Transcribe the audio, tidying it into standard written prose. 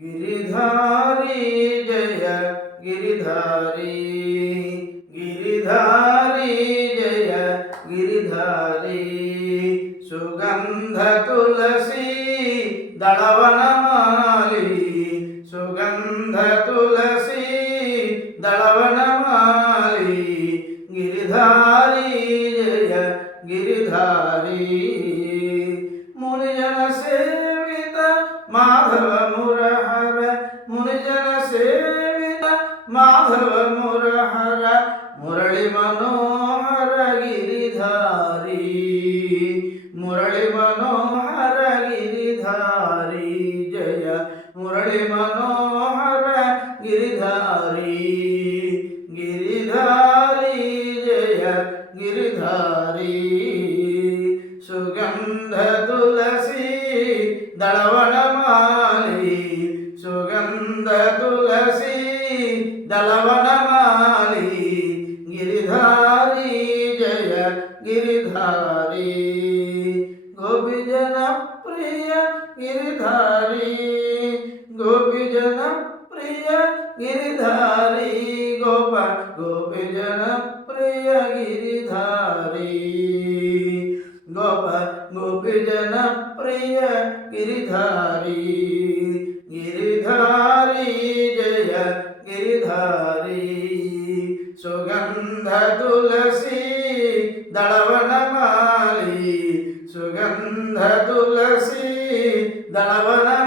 गिरिधारी जय गिरिधारी गिरिधारी जय गिरिधारी सुगंध तुलसी दलवनमाली सुगंध तुलसी दलवनमाली गिरिधारी जय गिरिधारी मुनिजन सेवित माधव मुरहर मुनिजन सेवित माधव मुरहर मुरली मनोहर गिरिधारी मुरली मनोहर गिरिधारी जय मुरली मनोहर गिरिधारी गिरिधारी जय गिरिधारी सुगंध तुलसी दलवनमाली सुगंध तुलसी दलवनमाली गिरिधारी जय गिरिधारी गोपीजन प्रिय गिरिधारी गोपीजन प्रिय गिरिधारी गोपीजन प्रिय गिरिधारी गोपीजन प्रिय गिरिधारी गिरिधारी जय गिरिधारी सुगंध तुलसी दलवनमाली सुगंध तुलसी दलवनमाली